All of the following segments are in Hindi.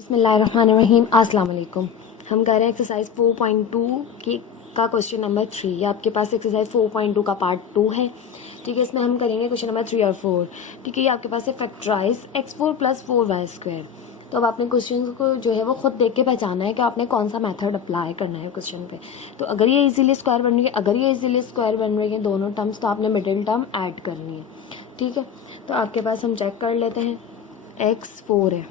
बिस्मिल्लाहिर्रहमानिर्रहीम। अस्सलाम वालेकुम। हम कर रहे हैं एक्सरसाइज 4.2 की का क्वेश्चन नंबर 3। ये आपके पास एक्सरसाइज 4.2 का पार्ट 2 है। ठीक है, इसमें हम करेंगे क्वेश्चन नंबर 3 और 4। ठीक है, ये आपके पास है फैक्टराइज x4 + 4y²। तो अब आपने क्वेश्चन को जो है वो खुद देख के पहचाना है कि आपने कौन सा मेथड अप्लाई करना है क्वेश्चन पे। तो अगर ये इजीली स्क्वायर बन रही है, दोनों टर्म्स, तो आपने मिडिल टर्म ऐड करनी है। ठीक है, तो आपके पास हम चेक कर लेते हैं। x4 है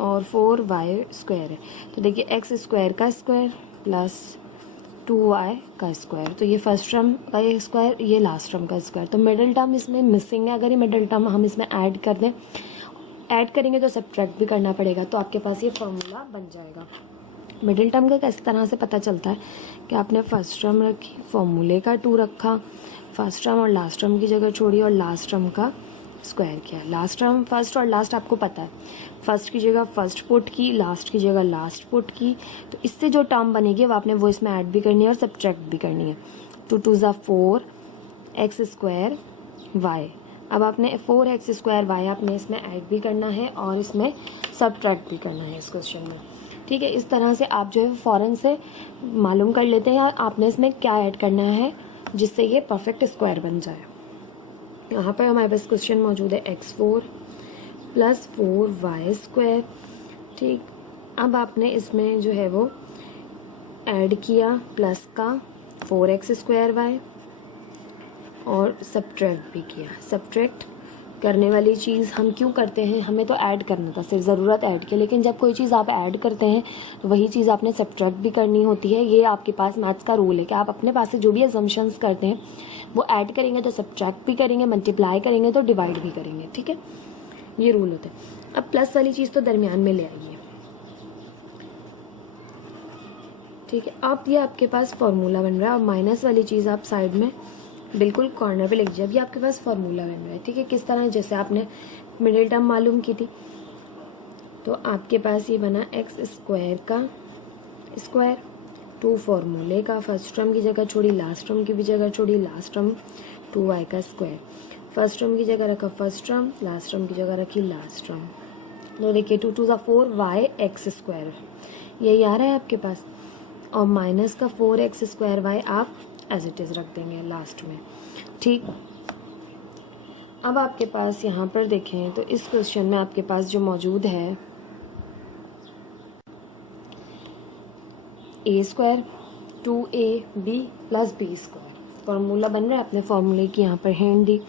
और 4y² है। तो देखिए x² का स्क्वायर प्लस 2y का स्क्वायर, तो ये फर्स्ट टर्म का ये स्क्वायर, ये लास्ट टर्म का स्क्वायर। तो मिडिल टर्म इसमें मिसिंग है। अगर ये मिडिल टर्म हम इसमें ऐड कर दें, ऐड करेंगे तो सब्ट्रैक्ट भी करना पड़ेगा। तो आपके पास ये फॉर्मूला बन जाएगा। मिडिल टर्म का किस तरह से पता चलता है कि आपने फर्स्ट टर्म रखी, फॉर्मूले का 2 रखा, फर्स्ट टर्म और लास्ट टर्म की जगह छोड़ी और लास्ट टर्म का स्क्वायर किया। लास्ट टर्म, फर्स्ट और लास्ट आपको पता है, फर्स्ट की जगह फर्स्ट पुट की, लास्ट की जगह लास्ट पुट की। तो इससे जो टर्म बनेगी वो आपने वो इसमें ऐड भी करनी है और सब्ट्रैक्ट भी करनी है। 2 × 2 = 4 x² y। अब आपने 4x² y आपने इसमें ऐड भी करना है और इसमें सब्ट्रैक्ट भी करना है इस क्वेश्चन में। ठीक है, इस तरह से आप जो है फ़ौरन से मालूम कर लेते हैं आपने इसमें क्या ऐड करना है जिससे ये परफेक्ट स्क्वायर बन जाए। यहाँ पर हमारे पास क्वेश्चन मौजूद है x4 + 4y²। ठीक, अब आपने इसमें जो है वो ऐड किया प्लस का 4x² y और सब्ट्रैक्ट भी किया। सब्ट्रैक्ट करने वाली चीज़ हम क्यों करते हैं, हमें तो ऐड करना था, सिर्फ ज़रूरत ऐड की। लेकिन जब कोई चीज़ आप ऐड करते हैं तो वही चीज़ आपने सब्ट्रैक्ट भी करनी होती है। ये आपके पास मैथ्स का रूल है कि आप अपने पास से जो भी अजम्पशंस करते हैं वो ऐड करेंगे तो सब्ट्रैक्ट भी करेंगे, मल्टीप्लाई करेंगे तो डिवाइड भी करेंगे। ठीक है, ये रूल होता है। अब प्लस वाली चीज़ तो दरमियान में ले आइए। ठीक है, अब ये आपके पास फॉर्मूला बन रहा है और माइनस वाली चीज़ आप साइड में बिल्कुल कॉर्नर पे लिख दीजिए। अब ये आपके पास फॉर्मूला बन रहा है। ठीक है, किस तरह, जैसे आपने मिडिल टर्म मालूम की थी, तो आपके पास ये बना x² का स्क्वायर, 2 फॉर्मूले का, फर्स्ट टर्म की जगह छोड़ी, लास्ट टर्म की भी जगह छोड़ी, लास्ट टर्म 2y का स्क्वायर, फर्स्ट टर्म की जगह रखा फर्स्ट टर्म, लास्ट टर्म की जगह रखी लास्ट टर्म। तो देखिए 2 × 2 = 4y x², यही आ रहा है आपके पास, और माइनस का 4x² y आप एज इट इज़ रख देंगे लास्ट में। ठीक, अब आपके पास यहाँ पर देखें तो इस क्वेश्चन में आपके पास जो मौजूद है a² 2ab + b²। फॉर्मूला बन रहा है, अपने फॉर्मूले की यहाँ पर हैंड दी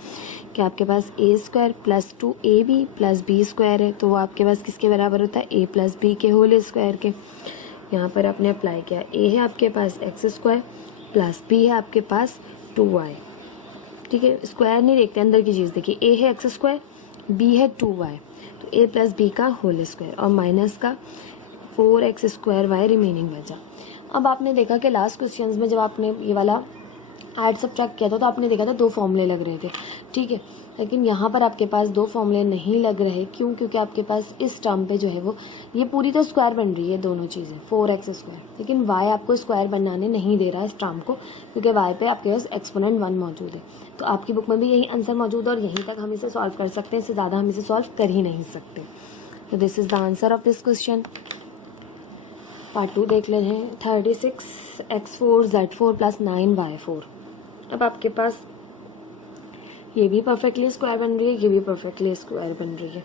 कि आपके पास a² + 2ab + b² है। तो वो आपके पास किसके बराबर होता है, a + b के होल स्क्वायर के। यहाँ पर आपने अप्लाई किया, a है आपके पास x² प्लस b है आपके पास 2y। ठीक है, स्क्वायर नहीं देखते, अंदर की चीज़ देखिए, a है x², b है 2y, तो a + b का होल स्क्वायर और माइनस का 4x² y रिमेनिंग बचा। अब आपने देखा कि लास्ट क्वेश्चंस में जब आपने ये वाला ऐड सब्ट्रैक्ट किया था तो आपने देखा था 2 फॉर्मूले लग रहे थे। ठीक है, लेकिन यहाँ पर आपके पास 2 फॉर्मूले नहीं लग रहे। क्यों? क्योंकि आपके पास इस टर्म पे जो है वो ये पूरी तो स्क्वायर बन रही है दोनों चीज़ें, 4x², लेकिन y आपको स्क्वायर बनाने नहीं दे रहा है इस टर्म को, क्योंकि y पे आपके पास एक्सपोनेंट 1 मौजूद है। तो आपकी बुक में भी यही आंसर मौजूद है और यहीं तक हम इसे सॉल्व कर सकते हैं, इससे ज़्यादा हम इसे सॉल्व कर ही नहीं सकते। तो this is the answer of this question. Part 2 देख लेते हैं। 36 x4 z4 + 9y4। अब आपके पास ये भी परफेक्टली स्क्वायर बन रही है, ये भी परफेक्टली स्क्वायर बन रही है।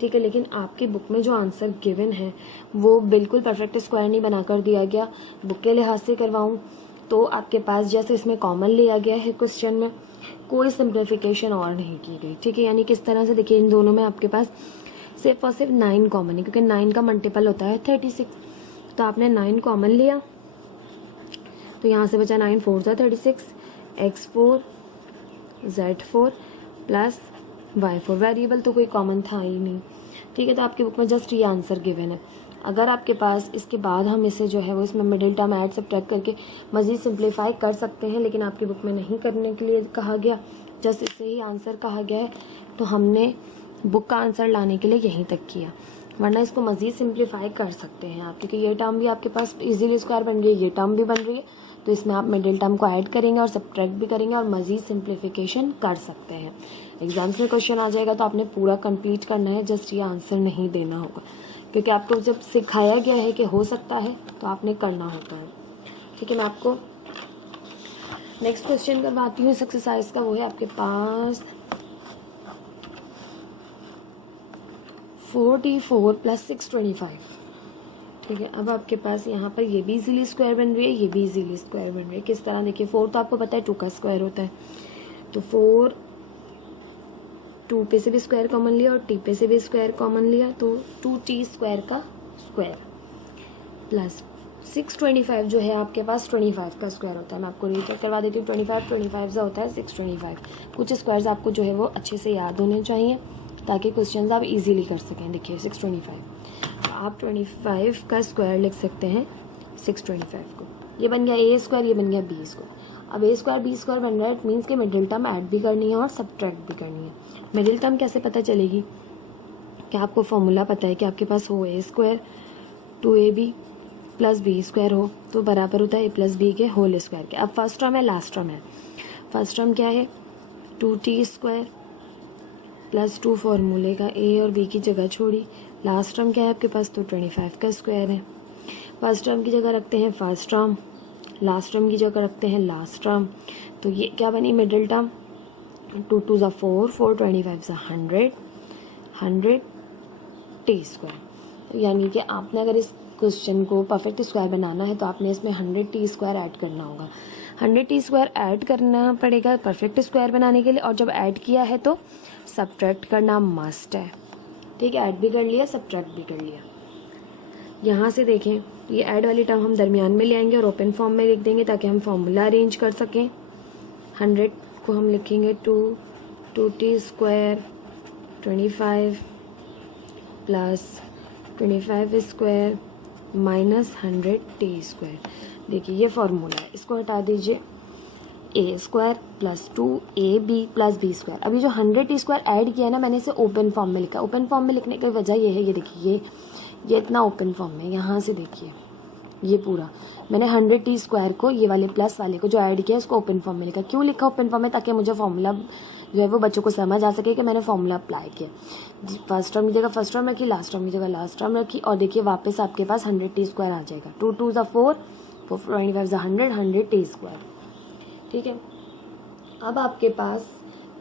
ठीक है, लेकिन आपकी बुक में जो आंसर गिवन है वो बिल्कुल परफेक्ट स्क्वायर नहीं बनाकर दिया गया। बुक के लिहाज से करवाऊँ तो आपके पास जैसे इसमें कॉमन लिया गया है क्वेश्चन में, कोई सिंप्लीफिकेशन और नहीं की गई। ठीक है, यानी किस तरह से, देखिए इन दोनों में आपके पास सिर्फ और सिर्फ 9 कॉमन है, क्योंकि 9 का मल्टीपल होता है 36। तो आपने 9 कॉमन लिया, तो यहाँ से बचा 9 × 4 = 36, x4 z4 + y4। वेरिएबल तो कोई कॉमन था ही नहीं। ठीक है, तो आपकी बुक में जस्ट ये आंसर गिवन है। अगर आपके पास इसके बाद हम इसे जो है वो इसमें मिडिल टर्म ऐड सब्ट्रैक्ट करके मज़ीद सिंप्लीफाई कर सकते हैं, लेकिन आपकी बुक में नहीं करने के लिए कहा गया, जस्ट इससे ही आंसर कहा गया है। तो हमने बुक का आंसर लाने के लिए यहीं तक किया, वरना इसको मज़ीद सिंप्लीफाई कर सकते हैं आप, क्योंकि ये टर्म भी आपके पास इजीली स्क्वायर बन रही है, ये टर्म भी बन रही है। तो इसमें आप मिडिल टर्म को ऐड करेंगे और सब्ट्रैक्ट भी करेंगे और मज़ीद सिंप्लीफिकेशन कर सकते हैं। एग्जाम्स में क्वेश्चन आ जाएगा तो आपने पूरा कंप्लीट करना है, जस्ट ये आंसर नहीं देना होगा, क्योंकि आपको जब सिखाया गया है कि हो सकता है तो आपने करना होता है। ठीक है, मैं आपको नेक्स्ट क्वेश्चन करवाती हूँ इस एक्सरसाइज का। वो है आपके पास 44 + 625। ठीक है, अब आपके पास यहाँ पर ये भी इजीली स्क्वायर बन रही है, ये भी इजीली स्क्वायर बन रही है। किस तरह? देखिए 4 तो आपको पता है 2 का स्क्वायर होता है, तो 4 2 पे से भी स्क्वायर कॉमन लिया और t पे से भी स्क्वायर कॉमन लिया, तो 2t स्क्वायर का स्क्वायर प्लस 625 जो है आपके पास 25 का स्क्वायर होता है। मैं आपको रीचेक करवा देती हूँ। 25 से होता है 625। कुछ स्क्वायर्स आपको जो है वो अच्छे से याद होने चाहिए ताकि क्वेश्चंस आप इजीली कर सकें। देखिए 625, तो आप 25 का स्क्वायर लिख सकते हैं 625 को। ये बन गया ए स्क्वायर, ये बन गया बी स्क्वायर। अब ए स्क्वायर बी स्क्वायर बन रहा है, इट मीन्स कि मिडिल टर्म ऐड भी करनी है और सब्ट्रैक्ट भी करनी है। मिडिल टर्म कैसे पता चलेगी? क्या आपको फॉर्मूला पता है कि आपके पास हो ए स्क्वायर 2ab + b स्क्वायर हो तो बराबर होता है a + b के होल स्क्वायर के। अब फर्स्ट टर्म है, लास्ट टर्म है। फर्स्ट टर्म क्या है? 2t स्क्वायर + 2 फॉर्मूले का a और b की जगह छोड़ी। लास्ट टर्म क्या है आपके पास? तो 25 का स्क्वायर है। फर्स्ट टर्म की जगह रखते हैं फर्स्ट टर्म, लास्ट टर्म की जगह रखते हैं लास्ट टर्म। तो ये क्या बनी? Middle term. 2 2 = 4, 4 25 = 100, 100 t square. यानी कि आपने अगर इस क्वेश्चन को परफेक्ट स्क्वायर बनाना है तो आपने इसमें 100 t स्क्वायर ऐड करना होगा। 100 t स्क्वायर ऐड करना पड़ेगा परफेक्ट स्क्वायर बनाने के लिए, और जब ऐड किया है तो सब्ट्रैक्ट करना मस्ट है। ठीक है, ऐड भी कर लिया, सब्ट्रैक्ट भी कर लिया। यहाँ से देखें, ये ऐड वाली टर्म हम दरमियान में ले आएंगे और ओपन फॉर्म में लिख देंगे ताकि हम फॉर्मूला अरेंज कर सकें। 100 को हम लिखेंगे 2t square 25 + 25 square -100 t square. देखिए ये फॉर्मूला है, इसको हटा दीजिए। a square + 2ab + b square. अभी जो 100 t स्क्वायर ऐड किया है ना, मैंने इसे ओपन फॉर्म में लिखा। ओपन फॉर्म में लिखने की वजह ये है, ये देखिए ये इतना ओपन फॉर्म में, यहाँ से देखिए ये पूरा मैंने 100 t स्क्वायर को, ये वाले प्लस वाले को जो ऐड किया उसको ओपन फॉर्म में लिखा। क्यों लिखा ओपन फॉर्म में? ताकि मुझे फॉर्मूला जो है वो बच्चों को समझ आ सके कि मैंने फॉर्मूला अप्लाई किया। फर्स्ट टर्म की जगह फर्स्ट टर्म रखी, लास्ट टर्म की जगह लास्ट टर्म रखी, और देखिए वापस आपके पास 100 t स्क्वायर आ जाएगा। 2 2 = 4, 4 25 = 100, 100 t स्क्वायर। ठीक है, अब आपके पास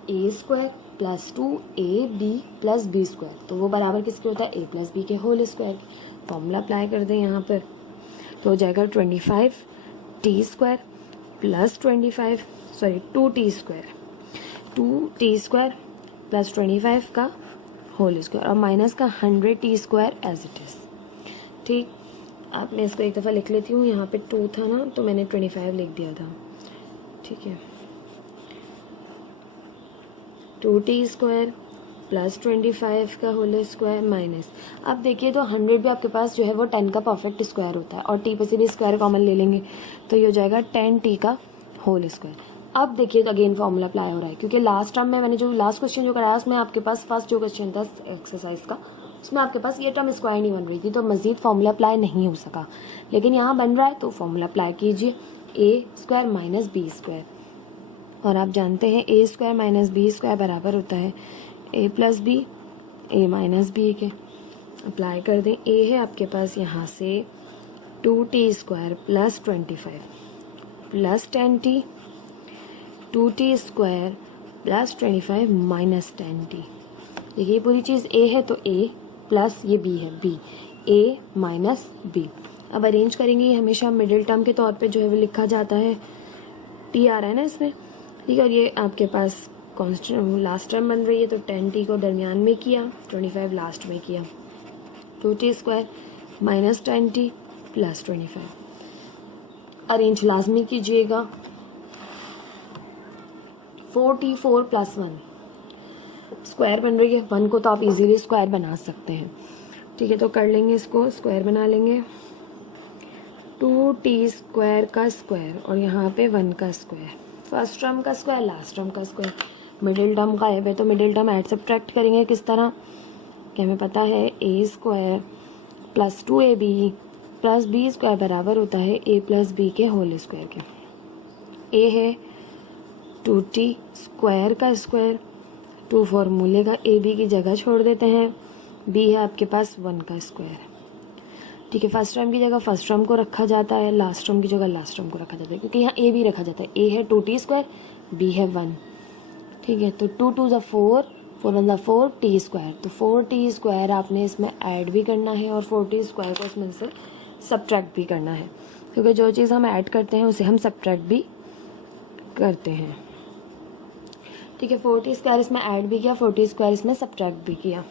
a square + 2ab + b square, तो वो बराबर किसके होता है? a + b के होल स्क्वायर। फॉर्मूला अप्लाई कर दें यहाँ पर, तो हो जाएगा 25 t square + 2t square 2t square + 25 का होल स्क्वायर और माइनस का 100 t square as it is. ठीक, आप मैं इसको एक दफ़ा लिख लेती हूँ। यहाँ पे 2 था ना, तो मैंने 25 लिख दिया था। ठीक है, 2t स्क्वायर + 25 का होल स्क्वायर माइनस, अब देखिए तो 100 भी आपके पास जो है वो 10 का परफेक्ट स्क्वायर होता है, और t पे से भी स्क्वायर कॉमन ले लेंगे तो ये हो जाएगा 10t का होल स्क्वायर। अब देखिए तो अगेन फॉर्मूला अप्लाई हो रहा है, क्योंकि लास्ट टर्म में मैंने जो लास्ट क्वेश्चन जो कराया उसमें आपके पास फर्स्ट जो क्वेश्चन था एक्सरसाइज का, उसमें आपके पास ये टर्म स्क्वायर नहीं बन रही थी, तो मजीद फॉर्मूला अप्लाई नहीं हो सका। लेकिन यहाँ बन रहा है तो फॉर्मूला अप्लाई कीजिए, a स्क्वायर - b स्क्वायर, और आप जानते हैं a स्क्वायर - b स्क्वायर बराबर होता है a + b a - b के। अप्लाई कर दें। a है आपके पास यहाँ से 2t square + 25 + 10t, 2t square + 25 - 10t। देखिए पूरी चीज़ a है तो a प्लस ये b है b, a - b। अब अरेंज करेंगे, ये हमेशा मिडिल टर्म के तौर पे जो है वो लिखा जाता है, t आ रहा है ना इसमें। ठीक है, और ये आपके पास कॉन्स्टेंट लास्ट टर्म बन रही है, तो 10t को दरमियान में किया, 25 लास्ट में किया, 2t स्क्वायर - 10t + 25। अरेंज लाजमी कीजिएगा। 44 + 1 स्क्वायर बन रही है, 1 को तो आप इजीली स्क्वायर बना सकते हैं। ठीक है, तो कर लेंगे, इसको स्क्वायर बना लेंगे। 2t स्क्वायर का स्क्वायर और यहाँ पे 1 का स्क्वायर, फर्स्ट टर्म का स्क्वायर लास्ट टर्म का स्क्वायर। मिडिल टर्म गायब है तो मिडिल टर्म ऐड सब्ट्रैक्ट करेंगे किस तरह कि हमें पता है a square + 2ab + b square बराबर होता है a + b के होल स्क्वायर के। a है 2t स्क्वायर का स्क्वायर, 2 फॉर्मूले का ab की जगह छोड़ देते हैं, बी है आपके पास 1 का स्क्वायर। ठीक है, फर्स्ट टर्म की जगह फर्स्ट टर्म को रखा जाता है, लास्ट टर्म की जगह लास्ट टर्म को रखा जाता है, क्योंकि यहाँ ए भी रखा जाता है। ए है 2t स्क्वायर, बी है 1। ठीक है, तो 2 2 4, 4 1 4 टी स्क्वायर, तो 4t स्क्वायर आपने इसमें ऐड भी करना है और 4t स्क्वायर को इसमें से सब्ट्रैक्ट भी करना है, क्योंकि जो चीज़ हम ऐड करते हैं उसे हम सब्ट्रैक्ट भी करते हैं। ठीक है, 4t स्क्वायर इसमें ऐड भी किया, 4t स्क्वायर इसमें सब्ट्रैक्ट भी किया।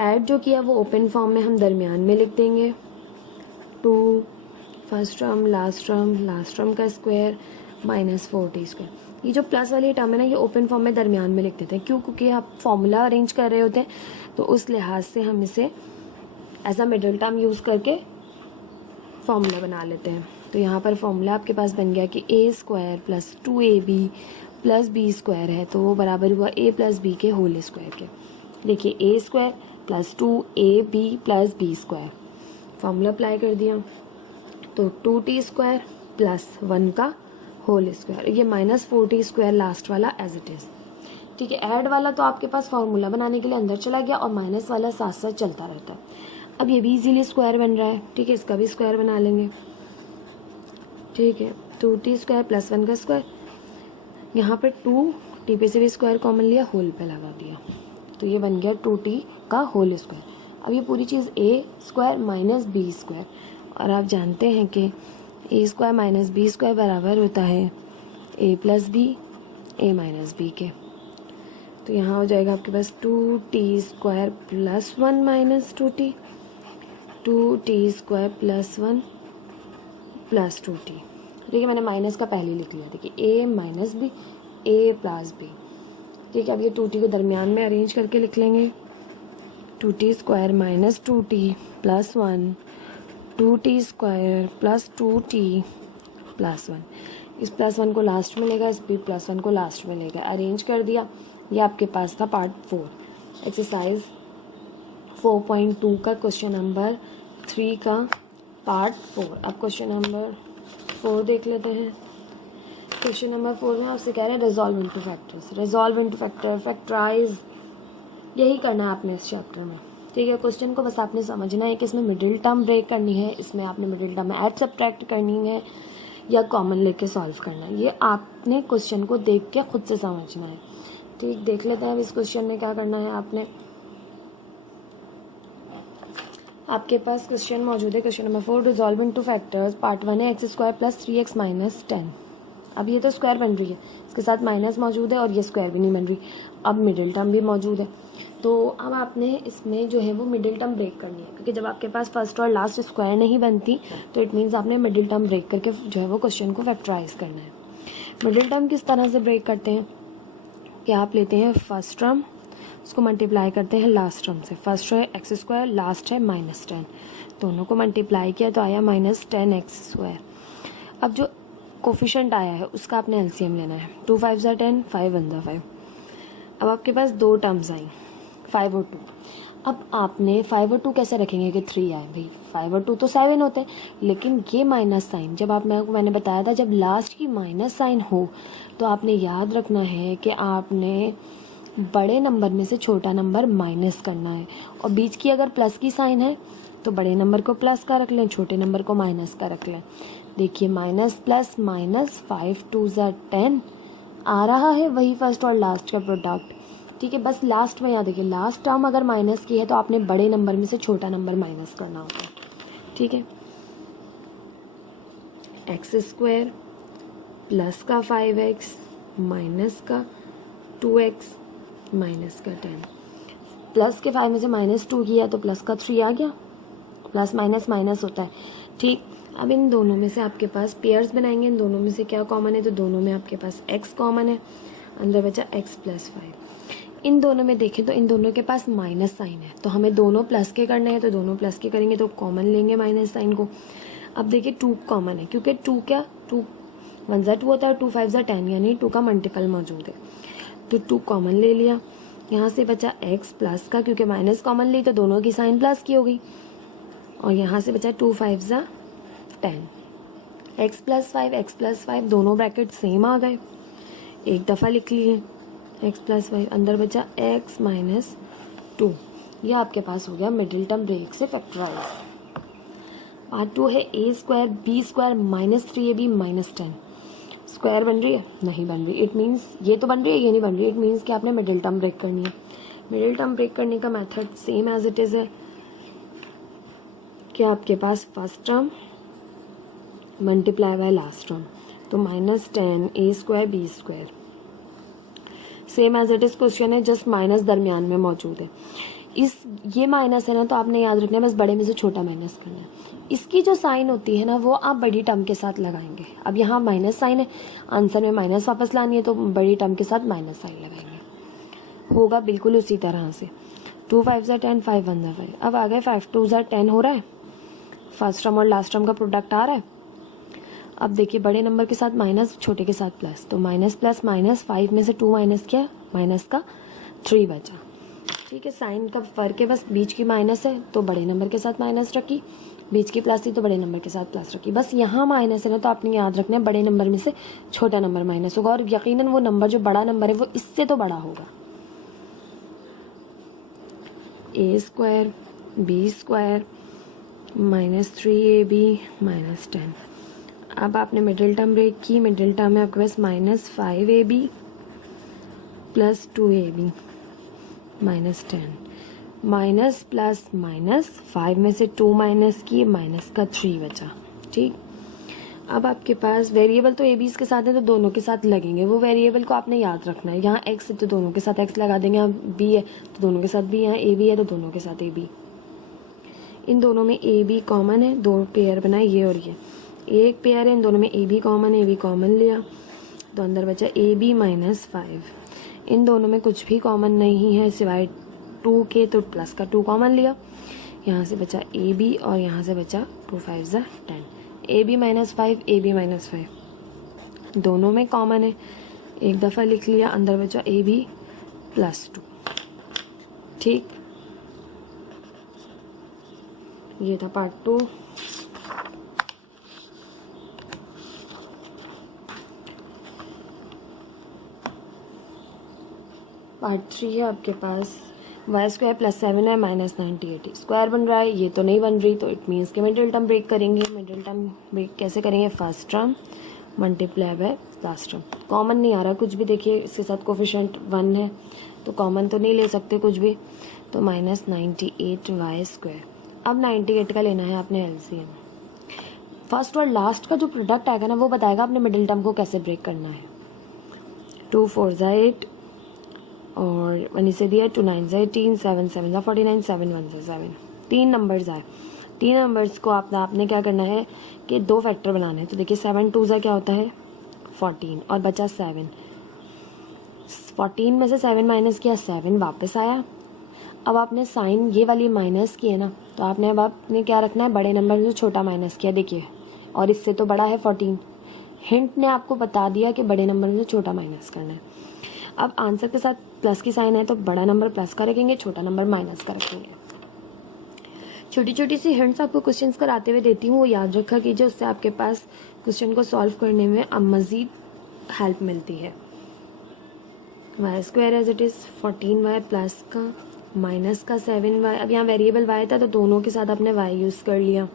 ऐड जो किया वो ओपन फॉर्म में हम दरमियान में लिख देंगे, 2 फर्स्ट टर्म लास्ट टर्म का स्क्वायर माइनस 4t स्क्वायर। ये जो प्लस वाली टर्म है ना, ये ओपन फॉर्म में दरमियान में लिख देते हैं, क्यों? क्योंकि आप फॉर्मूला अरेंज कर रहे होते हैं, तो उस लिहाज से हम इसे as a middle term use करके फॉर्मूला बना लेते हैं। तो यहाँ पर फॉर्मूला आपके पास बन गया कि A square plus 2ab plus B square है, तो वो बराबर हुआ a प्लस बी के होल स्क्वायर के। देखिए A square plus 2ab plus B square, formula apply कर दिया, तो 2t स्क्वायर प्लस 1 का होल स्क्वायर, ये माइनस 4t स्क्वायर लास्ट वाला एज इट इज़। ठीक है, ऐड वाला तो आपके पास फॉर्मूला बनाने के लिए अंदर चला गया और माइनस वाला साथ साथ चलता रहता है। अब ये भी इजीली स्क्वायर बन रहा है। ठीक है, इसका भी स्क्वायर बना लेंगे। ठीक है, 2t स्क्वायर प्लस 1 का स्क्वायर, यहाँ पे 2t पे से भी स्क्वायर कॉमन लिया, होल पे लगा दिया, तो ये बन गया 2t का होल स्क्वायर। अब ये पूरी चीज़ a square minus B square, और आप जानते हैं कि a square minus B square बराबर होता है a plus B a minus B के। तो यहाँ हो जाएगा आपके पास 2t square plus 1 minus 2t, 2t square plus 1 plus 2t। ठीक है, मैंने माइनस का पहले लिख लिया। देखिए a minus B a plus B. ठीक है, अब ये 2t को दरमियान में अरेंज करके लिख लेंगे, 2t square minus 2t plus 1, 2t square plus 2t plus 1। इस प्लस 1 को लास्ट में लेगा, इस भी प्लस 1 को लास्ट में लेगा, अरेंज कर दिया। ये आपके पास था पार्ट 4, एक्सरसाइज 4.2 का क्वेश्चन नंबर 3 का पार्ट 4। अब क्वेश्चन नंबर 4 देख लेते हैं। क्वेश्चन नंबर 4 में आपसे कह रहे हैं resolve into factors, resolve into factor, factorise, यही करना है आपने इस चैप्टर में। ठीक है, क्वेश्चन को बस आपने समझना है कि इसमें मिडिल टर्म ब्रेक करनी है, इसमें आपने मिडिल टर्म में ऐड सब्ट्रैक्ट करनी है या कॉमन लेके सॉल्व करना है, ये आपने क्वेश्चन को देख के खुद से समझना है। ठीक, देख लेते हैं अब इस क्वेश्चन में क्या करना है। आपके पास क्वेश्चन मौजूद है, question number 4, resolve into factors, part 1 है x square plus 3x minus 10। अब ये तो स्क्वायर बन रही है, इसके साथ माइनस मौजूद है और ये स्क्वायर भी नहीं बन रही। अब मिडिल टर्म भी मौजूद है, तो अब आपने इसमें जो है वो मिडिल टर्म ब्रेक करनी है, क्योंकि जब आपके पास फर्स्ट और लास्ट स्क्वायर नहीं बनती तो इट मीन्स आपने मिडिल टर्म ब्रेक करके जो है वो क्वेश्चन को फैक्टराइज करना है। मिडिल टर्म किस तरह से ब्रेक करते हैं कि आप लेते हैं फर्स्ट टर्म, उसको मल्टीप्लाई करते हैं लास्ट टर्म से। फर्स्ट है एक्स स्क्वायर, लास्ट है माइनस 10, दोनों को मल्टीप्लाई किया तो आया माइनस 10x स्क्वायर। अब जो कोफिशेंट आया है उसका आपने एलसीएम लेना है, 2 5 ज़ा 10, 5 1 ज़ा 5। अब आपके पास दो टर्म्स आई 5 और 2। अब आपने 5 और 2 कैसे रखेंगे कि 3 आए? भाई 5 और 2 तो 7 होते हैं, लेकिन ये माइनस साइन जब आप मैंने बताया था जब लास्ट की माइनस साइन हो तो आपने याद रखना है कि आपने बड़े नंबर में से छोटा नंबर माइनस करना है, और बीच की अगर प्लस की साइन है तो बड़े नंबर को प्लस का रख लें, छोटे नंबर को माइनस का रख लें। देखिए माइनस प्लस माइनस 5 2 ज़ा 10 आ रहा है, वही फर्स्ट और लास्ट का प्रोडक्ट। ठीक है, बस लास्ट में याद देखिए लास्ट टर्म अगर माइनस की है तो आपने बड़े नंबर में से छोटा नंबर माइनस करना होता है। ठीक है, एक्स स्क्वायर प्लस का 5x माइनस का 2x माइनस का 10, प्लस के 5 में से माइनस 2 किया तो प्लस का 3 आ गया, प्लस माइनस माइनस होता है। ठीक, अब इन दोनों में से आपके पास पेयर्स बनाएंगे, इन दोनों में से क्या कॉमन है, तो दोनों में आपके पास x कॉमन है, अंदर बचा x प्लस 5। इन दोनों में देखें तो इन दोनों के पास माइनस साइन है, तो हमें दोनों प्लस के करने हैं, तो दोनों प्लस के करेंगे तो कॉमन लेंगे माइनस साइन को। अब देखिए 2 कॉमन है, क्योंकि 2 क्या 2 1 ज़ा 2 होता है, 2 5 ज़ा 10, यानी 2 का मल्टीपल मौजूद है, तो 2 कॉमन ले लिया। यहाँ से बचा x प्लस का, क्योंकि माइनस कॉमन ली तो दोनों की साइन प्लस की हो गई, और यहाँ से बचा 2 5 ज़ा 10, x प्लस 5 दोनों ब्रैकेट सेम आ गए, एक दफ़ा लिख लिए x प्लस 5, अंदर बचा x माइनस 2, ये आपके पास हो गया मिडिल टर्म ब्रेक से फैक्टराइज। पार्ट 2 है A square B square minus 3ab minus 10। Square बन रही है? नहीं बन रही। इट मीन्स ये तो बन रही है, ये नहीं बन रही। इट मीन्स कि आपने मिडिल टर्म ब्रेक करनी है। मिडिल टर्म ब्रेक करने का method same as it is है कि आपके पास first term multiply by last term, तो minus 10 A square B square same as it is question है, जस्ट माइनस दरमियान में मौजूद है। ये माइनस है ना, तो आपने याद रखना है बस बड़े में से छोटा माइनस करना है। इसकी जो साइन होती है ना वो आप बड़ी टर्म के साथ लगाएंगे। अब यहाँ माइनस साइन है, आंसर में माइनस वापस लानी है तो बड़ी टर्म के साथ माइनस साइन लगाएंगे। होगा बिल्कुल उसी तरह से। 2 5 ज़ा 10 5 1 ज़ा 5। अब आ गए 5 2 ज़ा 10 हो रहा है, फर्स्ट टर्म और लास्ट टर्म का प्रोडक्ट आ रहा है। अब देखिए बड़े नंबर के साथ माइनस, छोटे के साथ प्लस, तो माइनस प्लस माइनस, 5 में से 2 माइनस किया, माइनस का 3 बचा। ठीक है, साइन का फर्क है बस, बीच की माइनस है तो बड़े नंबर के साथ माइनस रखी, बीच की प्लस थी तो बड़े नंबर के साथ प्लस रखी। बस यहाँ माइनस है ना, तो आपने याद रखना है बड़े नंबर में से छोटा नंबर माइनस होगा, और यकीनन वो नंबर जो बड़ा नंबर है वो इससे तो बड़ा होगा। A square B square minus 3ab minus 10। अब आपने मिडिल टर्म ब्रेक की, मिडिल टर्म में आपके पास minus 5ab plus 2ab minus 10, minus plus minus, 5 में से 2 माइनस की, माइनस का 3 बचा। ठीक, अब आपके पास वेरिएबल तो एबीज के साथ है तो दोनों के साथ लगेंगे, वो वेरिएबल को आपने याद रखना है। यहाँ एक्स है तो दोनों के साथ एक्स लगा देंगे, यहाँ बी है तो दोनों के साथ बी, यहाँ ए बी है तो दोनों के साथ ए बी। इन दोनों में ए बी कॉमन है, 2 पेयर बनाए ये और ये, एक पेयर है, इन दोनों में ए बी कॉमन है, ए बी कॉमन लिया तो अंदर बचा ए बी माइनस 5। इन दोनों में कुछ भी कॉमन नहीं है सिवाय 2 के, तो प्लस का 2 कॉमन लिया, यहाँ से बचा ए बी और यहाँ से बचा 2 5 ज़ा 10, A B minus 5 A B minus 5 दोनों में कॉमन है, एक दफ़ा लिख लिया, अंदर बचा ए बी प्लस 2। ठीक, ये था पार्ट 2। पार्ट 3 है आपके पास वाई स्क्वायर प्लस 7 है माइनस 98 स्क्वायर बन रहा है, ये तो नहीं बन रही, तो इट मीन्स के मिडिल टर्म ब्रेक करेंगे। मिडिल टर्म ब्रेक कैसे करेंगे? First term multiply by last term. Common नहीं आ रहा कुछ भी, देखिए इसके साथ कोफिशिएंट 1 है तो कॉमन तो नहीं ले सकते कुछ भी, तो माइनस 98 वाई स्क्वायर। अब 98 का लेना है आपने एलसीएम। फर्स्ट और लास्ट का जो प्रोडक्ट आएगा ना वो बताएगा आपने मिडिल टर्म को कैसे ब्रेक करना है। 2 4 ज़ा 8 और 1 से दिया, 2 9 ज़ा 18, 7 7 ज़ा 49, 7 1 ज़ा 7। 3 नंबर्स आए, 3 नंबर्स को आपने क्या करना है कि 2 फैक्टर बनाने हैं। तो देखिए 7 2 ज़ा क्या होता है 14 और बचा 7, 14 में से 7 माइनस किया, 7 वापस आया। अब आपने साइन ये वाली माइनस की है ना, तो आपने क्या रखना है, बड़े नंबर से छोटा माइनस किया, देखिए, और इससे तो बड़ा है 14। हिंट ने आपको बता दिया कि बड़े नंबर से छोटा माइनस करना है। अब आंसर के साथ प्लस की साइन है तो बड़ा नंबर प्लस का रखेंगे, छोटा नंबर माइनस का रखेंगे। छोटी छोटी सी हिंट्स आपको क्वेश्चंस कराते हुए देती हूँ, वो याद रखा कीजिए, उससे आपके पास क्वेश्चन को सॉल्व करने में अब मज़ीद हेल्प मिलती है। Y square as it is 14y plus का माइनस का 7y। अब यहाँ वेरिएबल y था तो दोनों के साथ आपने y यूज़ कर लिया।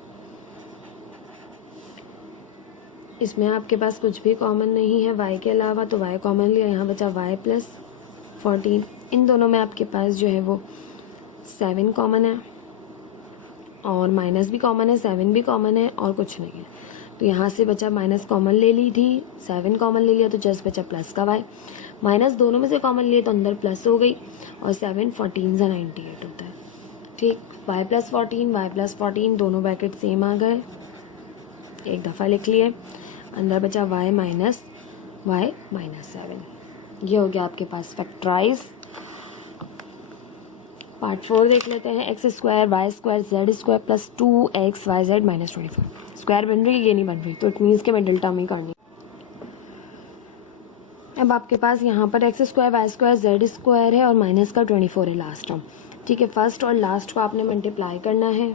इसमें आपके पास कुछ भी कॉमन नहीं है y के अलावा, तो y कॉमन लिया, यहाँ बचा y प्लस 14। इन दोनों में आपके पास जो है वो 7 कॉमन है और माइनस भी कॉमन है, 7 भी कॉमन है और कुछ नहीं है, तो यहाँ से बचा माइनस कॉमन ले ली थी, 7 कॉमन ले लिया तो जस्ट बचा प्लस का y। माइनस दोनों में से कॉमन लिए तो अंदर प्लस हो गई, और 7 14 ज़ा 98 होता है। ठीक, y प्लस 14 दोनों ब्रैकेट सेम आ गए, एक दफ़ा लिख लिए, अंदर बचा y माइनस 7। ये हो गया आपके पास फैक्टराइज। पार्ट 4 देख लेते हैं। X square Y square Z square plus 2x Y Z minus 24 square बन रही है, ये नहीं बन रही, तो इट मीन्स के मिडिल टर्म ही करनी। अब आपके पास यहाँ पर X square Y square Z square है और माइनस का 24 है लास्ट टर्म। ठीक है, फर्स्ट और लास्ट को आपने मल्टीप्लाई करना है,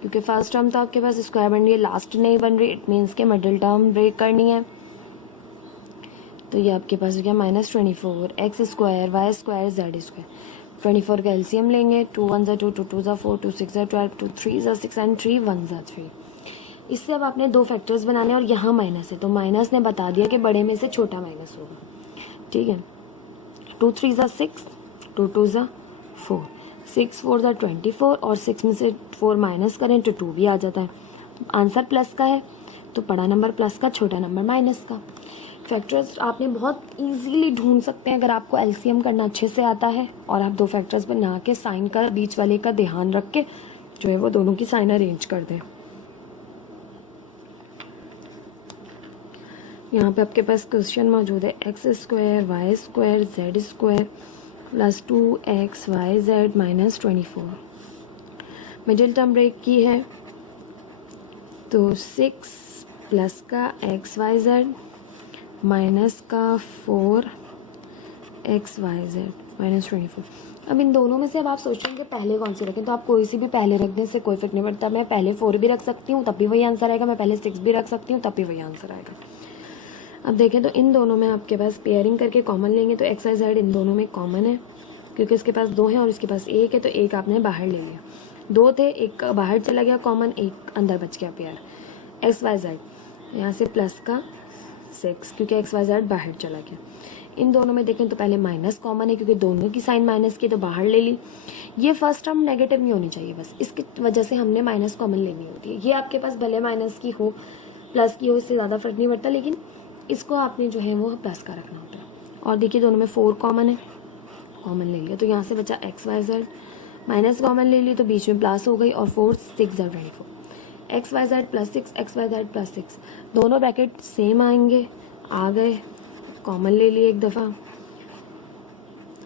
क्योंकि फर्स्ट टर्म तो आपके पास स्क्वायर बन रही है, लास्ट नहीं बन रही, इट मीन्स के मिडिल टर्म ब्रेक करनी है। तो ये आपके पास हो गया minus 24 X square Y square Z square 24 का एलसीएम लेंगे, 2 1 2, 2 2 4, 2 6 12, 2 3 6 एंड 3 1 3। इससे अब आपने दो फैक्टर्स बनाने और यहाँ माइनस है तो माइनस ने बता दिया कि बड़े में से छोटा माइनस होगा, ठीक है। 2 3 6, 2 2 4, 6 4 24 और 6 में से 4 माइनस करें तो 2 भी आ जाता है। आंसर प्लस का है तो बड़ा नंबर प्लस का, छोटा नंबर माइनस का। फैक्टर्स आपने बहुत इजीली ढूंढ सकते हैं अगर आपको एलसीएम करना अच्छे से आता है और आप दो फैक्टर्स बना के साइन का बीच वाले का ध्यान रख के जो है वो दोनों की साइन अरेंज कर दें। यहाँ पे आपके पास क्वेश्चन मौजूद है x square Y square Z square plus 2xyz minus 24। Middle term break की है तो 6 प्लस का xyz माइनस का 4xyz माइनस 24। अब इन दोनों में से अब आप सोचेंगे पहले कौन से रखें, तो आप कोई सी भी पहले रखने से कोई फर्क नहीं पड़ता। मैं पहले 4 भी रख सकती हूँ तब भी वही आंसर आएगा, मैं पहले 6 भी रख सकती हूँ तब भी वही आंसर आएगा। अब देखें तो इन दोनों में आपके पास पेयरिंग करके कॉमन लेंगे तो एक्स वाई जेड इन दोनों में कॉमन है क्योंकि इसके पास 2 हैं और इसके पास 1 है तो 1 आपने बाहर ले लिया। 2 थे, 1 बाहर चला गया कॉमन, 1 अंदर बच गया पेयर। एक्स वाई जेड यहाँ से प्लस का 6 क्योंकि एक्स वाई जेड बाहर चला गया। इन दोनों में देखें तो पहले माइनस कॉमन है क्योंकि दोनों की साइन माइनस की तो बाहर ले ली। ये फर्स्ट टर्म नेगेटिव नहीं होनी चाहिए, बस इसकी वजह से हमने माइनस कॉमन लेनी होती है। ये आपके पास भले माइनस की हो प्लस की हो इससे ज़्यादा फर्क नहीं पड़ता, लेकिन इसको आपने जो है वो प्लस का रखना होता है। और देखिए दोनों में 4 कॉमन है, कॉमन ले लिया तो यहाँ से बचा X Y Z, minus common ले ली तो बीच में प्लस हो गई और 4 6 24। X Y Z plus 6 X Y Z plus 6 दोनों ब्रैकेट सेम आएंगे, आ गए, कॉमन ले लिए एक दफ़ा,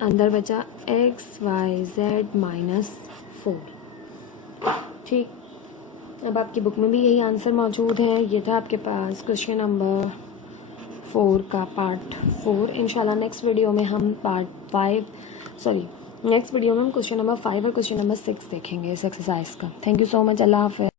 अंदर बचा एक्स वाई जेड माइनस 4। ठीक, अब आपकी बुक में भी यही आंसर मौजूद है। ये था आपके पास क्वेश्चन नंबर 4 का पार्ट 4। इंशाल्लाह नेक्स्ट वीडियो में हम नेक्स्ट वीडियो में हम क्वेश्चन नंबर 5 और क्वेश्चन नंबर 6 देखेंगे इस एक्सरसाइज का। थैंक यू सो मच, अल्लाह हाफ़िज़।